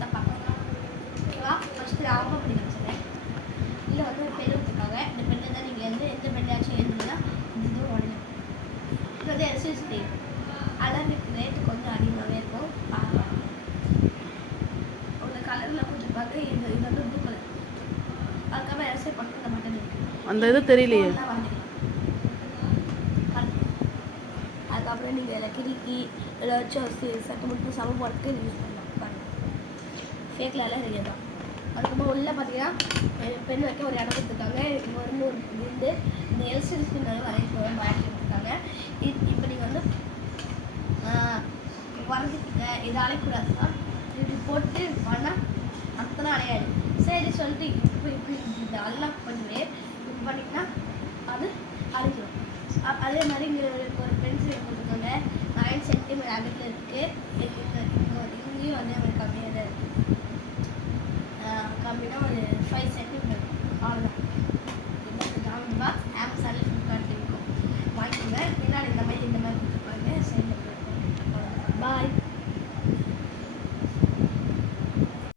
தான் பார்க்கலாம். ஓகேவா? ஃபஸ்ட்டு நான் ஓப்பன் பண்ணி வச்சுருக்கேன். இதில் வந்து ஒரு பென் கொடுத்துருக்காங்க. இந்த பெண்ணில் தான் நீங்கள் வந்து எந்த பெண்ணையாச்சும் எழுதுனா இது உடனே இது வந்து எஸ்எஸ் டேப். அதான் ரேட்டு கொஞ்சம் அதிகமாகவே இருக்கும். பார்க்கலாம். ஒரு கலரில் கொடுத்துருப்பாங்க. இது வந்து ப்ளூ கலர். அதுக்கப்புறம் எஸ்எஸ் பக்கத்தில் மட்டும் இருக்குது. அந்த இது தெரியலையே. அதுக்கப்புறம் நீங்கள் இதில் கிறுக்கி ஏதாச்சும் சட்டை மட்டும் சம போட்டு யூஸ் பண்ணலாம். பாருங்கள், ஃபேக்லாம் ரெடி தான். அதுக்கப்புறம் உள்ளே பார்த்தீங்கன்னா பெண் வைக்க ஒரு இடம் கொடுத்துருக்காங்க. இன்னொரு இது இந்த எல்சிடி நல்லா வரைஞ்சி பேட்டரி கொடுத்துருக்காங்க. இப்போ நீங்கள் வந்து வரைஞ்சிக்கிங்க, இதை அழைக்கூடாதுன்னா இப்படி போட்டு பண்ணால் அத்தனை அலையாது. சரி சொல்லிட்டு இப்படி இந்த அல்லாம் பண்ணுவே இப்படி பண்ணிங்கன்னா அது அழைச்சிடும். அதே மாதிரி இங்கே ஒரு பென்சில் கொடுத்துருக்காங்க. 9 சென்டிமீட்டர் அகத்தில் இருக்குது.